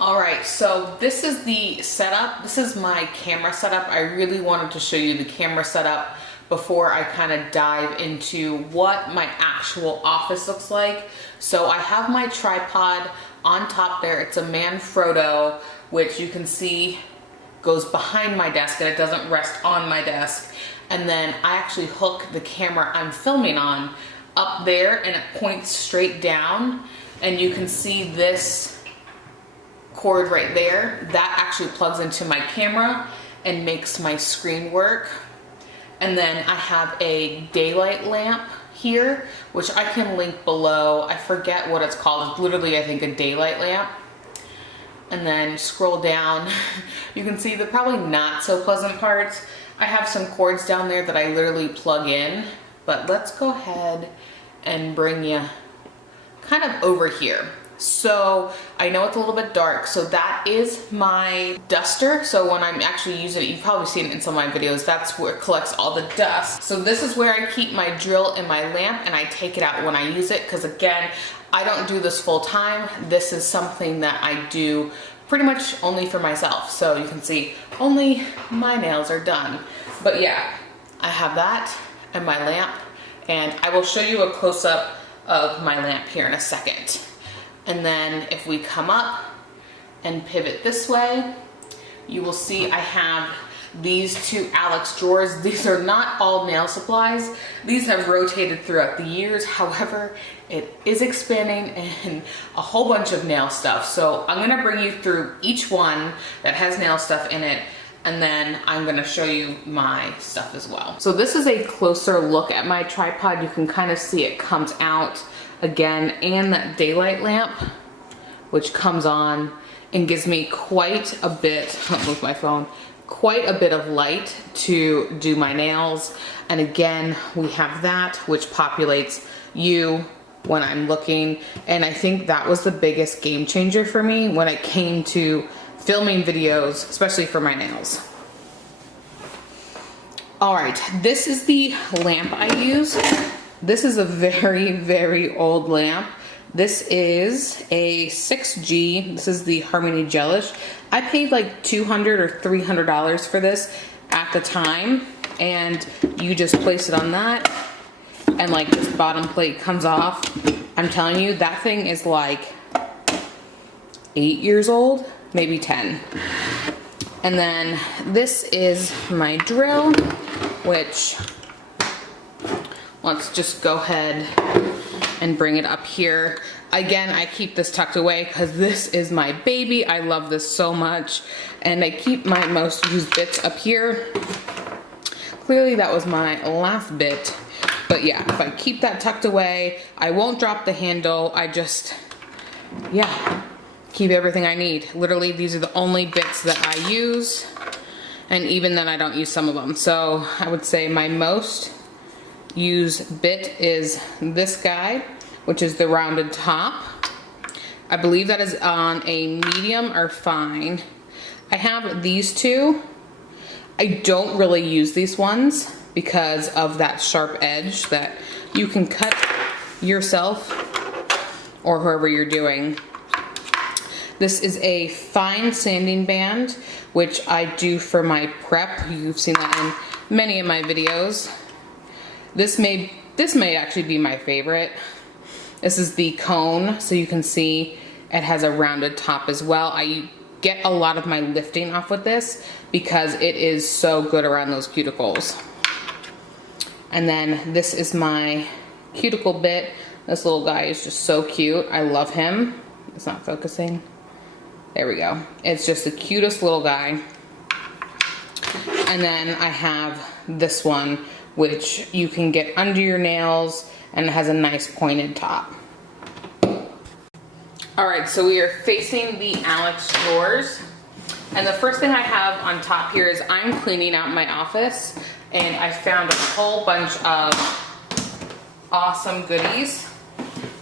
Alright, so this is the setup. This is my camera setup. I really wanted to show you the camera setup before I kind of dive into what my actual office looks like. So I have my tripod on top there. It's a Manfrotto, which you can see goes behind my desk and it doesn't rest on my desk. And then I actually hook the camera I'm filming on up there and it points straight down. And you can see this cord right there. That actually plugs into my camera and makes my screen work. And then I have a daylight lamp here, which I can link below. I forget what it's called. It's literally, I think, a daylight lamp. And then scroll down, you can see the probably not so pleasant parts. I have some cords down there that I literally plug in, but let's go ahead and bring you kind of over here. So I know it's a little bit dark, so that is my duster. So when I'm actually using it, you've probably seen it in some of my videos, that's where it collects all the dust. So this is where I keep my drill and my lamp, and I take it out when I use it, because again, I don't do this full time. This is something that I do pretty much only for myself. So you can see only my nails are done. But yeah, I have that and my lamp, and I will show you a close-up of my lamp here in a second. And then if we come up and pivot this way, you will see I have these two Alex drawers. These are not all nail supplies. These have rotated throughout the years. However, it is expanding and a whole bunch of nail stuff. So I'm gonna bring you through each one that has nail stuff in it, and then I'm gonna show you my stuff as well. So this is a closer look at my tripod. You can kind of see it comes out again, and that daylight lamp, which comes on and gives me quite a bit, I'll move my phone, quite a bit of light to do my nails. And again, we have that, which populates you when I'm looking. And I think that was the biggest game changer for me when it came to filming videos, especially for my nails. All right, this is the lamp I use. This is a very, very old lamp. This is a 6G. This is the Harmony Gelish. I paid like $200 or $300 for this at the time. And you just place it on that, and like this bottom plate comes off. I'm telling you, that thing is like 8 years old, maybe 10. And then this is my drill, which, let's just go ahead and bring it up here. Again, I keep this tucked away because this is my baby. I love this so much. And I keep my most used bits up here. Clearly that was my last bit. But yeah, if I keep that tucked away, I won't drop the handle. I just, yeah, keep everything I need. Literally, these are the only bits that I use. And even then, I don't use some of them. So I would say my most used bit is this guy, which is the rounded top. I believe that is on a medium or fine. I have these two. I don't really use these ones because of that sharp edge that you can cut yourself or whoever you're doing. This is a fine sanding band, which I do for my prep. You've seen that in many of my videos. This may actually be my favorite. This is the cone, so you can see it has a rounded top as well. I get a lot of my lifting off with this because it is so good around those cuticles. And then this is my cuticle bit. This little guy is just so cute. I love him. It's not focusing. There we go. It's just the cutest little guy. And then I have this one, which you can get under your nails, and it has a nice pointed top. All right, so we are facing the Alex drawers. And the first thing I have on top here is I'm cleaning out my office, and I found a whole bunch of awesome goodies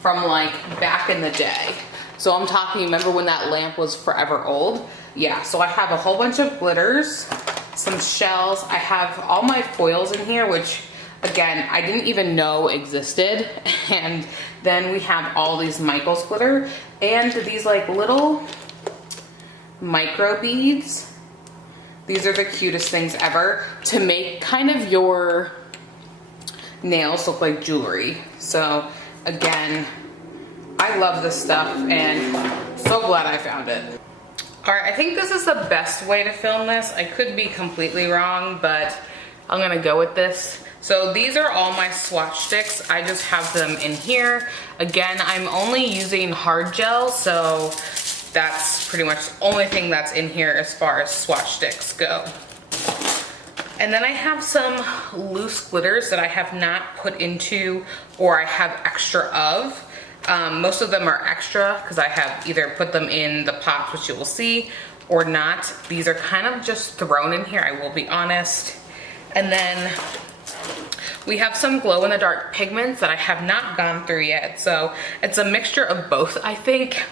from like back in the day. So I'm talking, remember when that lamp was forever old? Yeah, so I have a whole bunch of glitters, some shells. I have all my foils in here, which again, I didn't even know existed. And then we have all these Michaels glitter and these like little micro beads. These are the cutest things ever to make kind of your nails look like jewelry. So again, I love this stuff and so glad I found it. All right, I think this is the best way to film this. I could be completely wrong, but I'm gonna go with this. So these are all my swatch sticks. I just have them in here. Again, I'm only using hard gel, so that's pretty much the only thing that's in here as far as swatch sticks go. And then I have some loose glitters that I have not put into or I have extra of. Most of them are extra because I have either put them in the pots, which you will see, or not. These are kind of just thrown in here, I will be honest. And then we have some glow-in-the-dark pigments that I have not gone through yet. So it's a mixture of both, I think.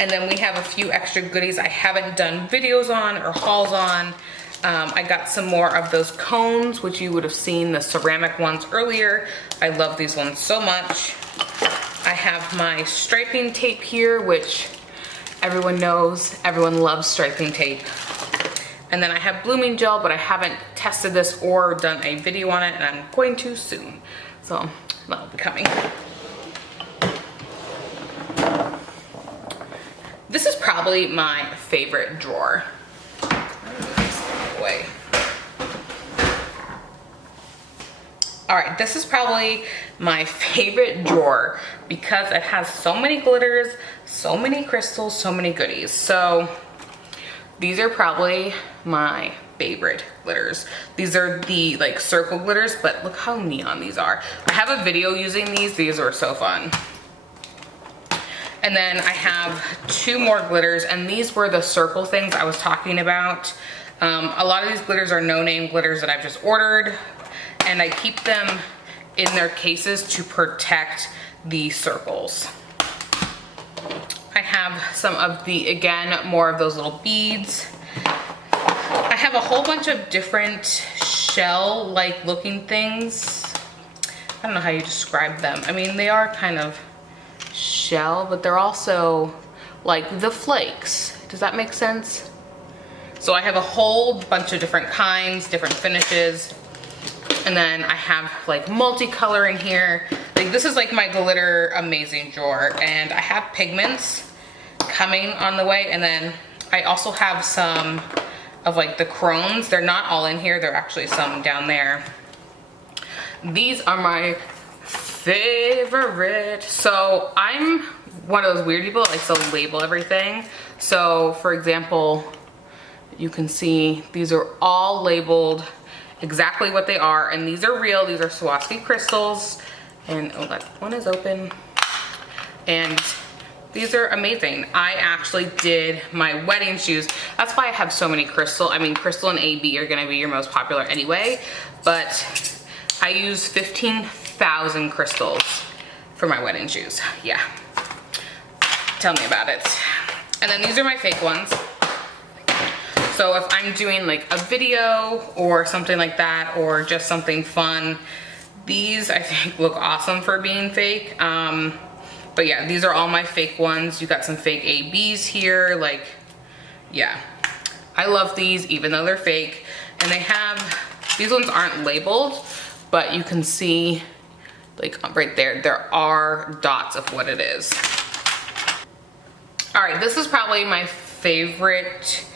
And then we have a few extra goodies I haven't done videos on or hauls on. I got some more of those cones, which you would have seen the ceramic ones earlier. I love these ones so much. I have my striping tape here, which everyone knows, everyone loves striping tape. And then I have blooming gel, but I haven't tested this or done a video on it, and I'm going to soon. So that'll be coming. This is probably my favorite drawer. Away. All right, this is probably my favorite drawer because it has so many glitters, so many crystals, so many goodies. So these are probably my favorite glitters. These are the like circle glitters, but look how neon these are. I have a video using these. These are so fun. And then I have two more glitters, and these were the circle things I was talking about. A lot of these glitters are no-name glitters that I've just ordered, and I keep them in their cases to protect the circles. I have some of the, again, more of those little beads. I have a whole bunch of different shell-like looking things. I don't know how you describe them. I mean, they are kind of shell, but they're also like the flakes. Does that make sense? So I have a whole bunch of different kinds, different finishes. And then I have like multicolor in here. Like this is like my glitter amazing drawer, and I have pigments coming on the way. And then I also have some of like the chromes. They're not all in here. There are actually some down there. These are my favorite. So I'm one of those weird people that likes to label everything. So for example, you can see these are all labeled exactly what they are, and these are real. These are Swarovski crystals, and oh, that one is open. And these are amazing. I actually did my wedding shoes. That's why I have so many crystal. I mean, crystal and AB are gonna be your most popular anyway, but I use 15,000 crystals for my wedding shoes. Yeah, tell me about it. And then these are my fake ones. So if I'm doing like a video or something like that, or just something fun, these I think look awesome for being fake. But yeah, these are all my fake ones. You got some fake ABs here, like, yeah. I love these even though they're fake. And they have, these ones aren't labeled, but you can see like right there, there are dots of what it is. All right, this is probably my favorite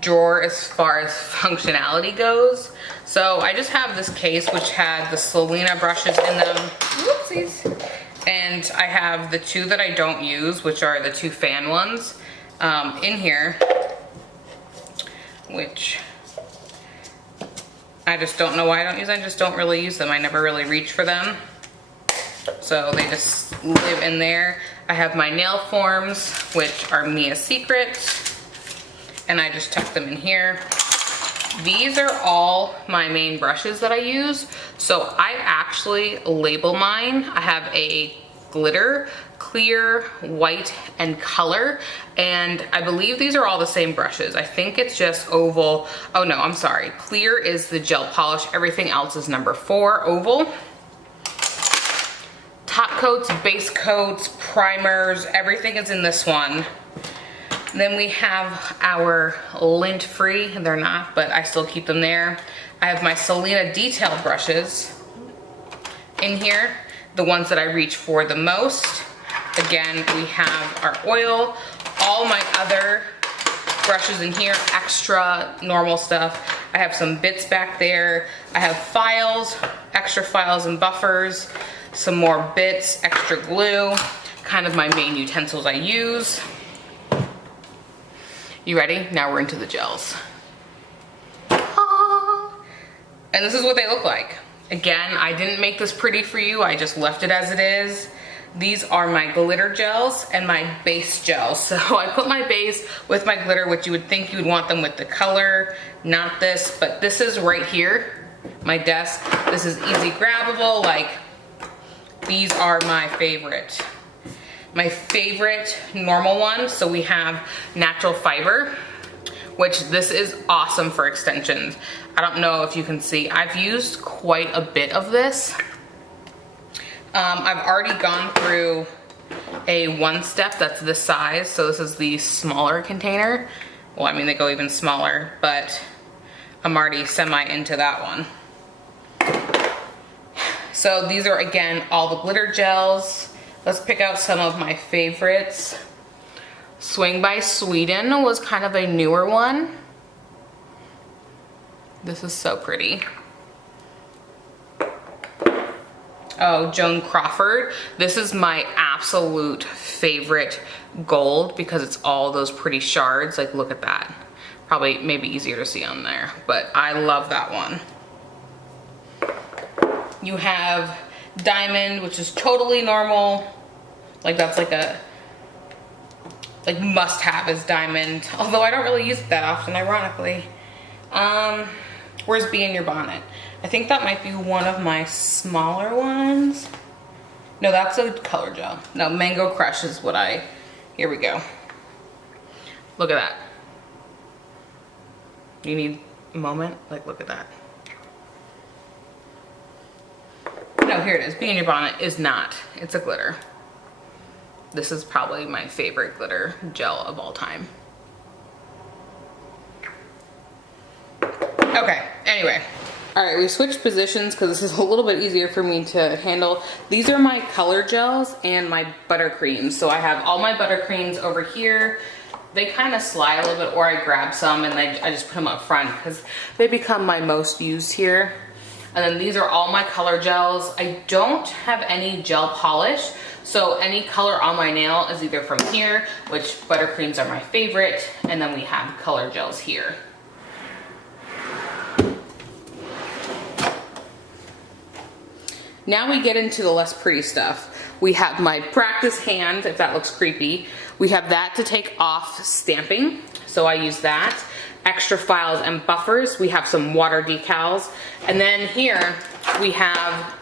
drawer as far as functionality goes. So I just have this case which had the Selena brushes in them. Whoopsies. And I have the two that I don't use, which are the two fan ones in here, which I just don't know why I don't use. I just don't really use them. I never really reach for them. So they just live in there. I have my nail forms, which are Mia's Secret, and I just tuck them in here. These are all my main brushes that I use. So I actually label mine. I have a glitter, clear, white, and color. And I believe these are all the same brushes. I think it's just oval. Oh no, I'm sorry. Clear is the gel polish. Everything else is number 4, oval. Top coats, base coats, primers, everything is in this one. Then we have our lint-free, they're not, but I still keep them there. I have my Selena detail brushes in here, the ones that I reach for the most. Again, we have our oil, all my other brushes in here, extra normal stuff. I have some bits back there. I have files, extra files and buffers, some more bits, extra glue, kind of my main utensils I use. You ready? Now we're into the gels. And this is what they look like. Again, I didn't make this pretty for you. I just left it as it is. These are my glitter gels and my base gels. So I put my base with my glitter, which you would think you would want them with the color, not this, but this is right here, my desk. This is easy grabbable, like these are my favorite. My favorite normal one, so we have natural fiber, which this is awesome for extensions. I don't know if you can see, I've used quite a bit of this. I've already gone through a one step that's this size, so this is the smaller container. Well, I mean, they go even smaller, but I'm already semi into that one. So these are, again, all the glitter gels. Let's pick out some of my favorites. Swing by Sweden was kind of a newer one. This is so pretty. Oh, Joan Crawford. This is my absolute favorite gold because it's all those pretty shards. Like, look at that. Probably maybe easier to see on there, but I love that one. You have Diamond, which is totally normal. Like, that's like a must have is Diamond. Although I don't really use it that often, ironically. Where's Bee in Your Bonnet? I think that might be one of my smaller ones. No, that's a color gel. No, Mango Crush is what here we go. Look at that. You need a moment? Like, look at that. No, here it is. Bee in Your Bonnet is not. It's a glitter. This is probably my favorite glitter gel of all time. Okay, anyway. All right, we switched positions because this is a little bit easier for me to handle. These are my color gels and my buttercreams. So I have all my buttercreams over here. They kind of slide a little bit, or I grab some and I just put them up front because they become my most used here. And then these are all my color gels. I don't have any gel polish, so any color on my nail is either from here, which buttercreams are my favorite, and then we have color gels here. Now we get into the less pretty stuff. We have my practice hand, if that looks creepy. We have that to take off stamping, so I use that. Extra files and buffers. We have some water decals. And then here we have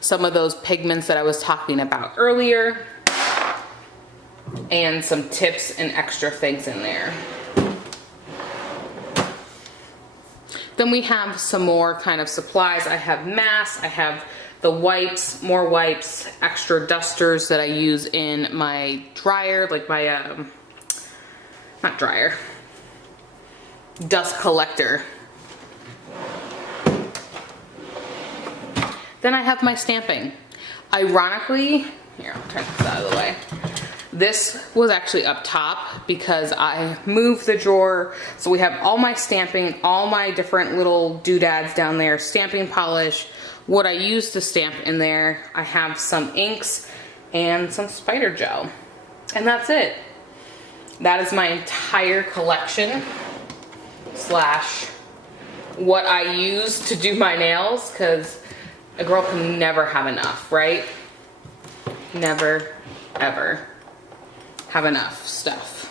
some of those pigments that I was talking about earlier, and some tips and extra things in there. Then we have some more kind of supplies. I have masks, I have the wipes, more wipes, extra dusters that I use in my dryer, like my, not dryer, dust collector. Then I have my stamping. Ironically, here, I'll turn this out of the way. This was actually up top because I moved the drawer. So we have all my stamping, all my different little doodads down there, stamping polish, what I use to stamp in there. I have some inks and some spider gel. And that's it. That is my entire collection slash what I use to do my nails, because a girl can never have enough, right? Never, ever have enough stuff.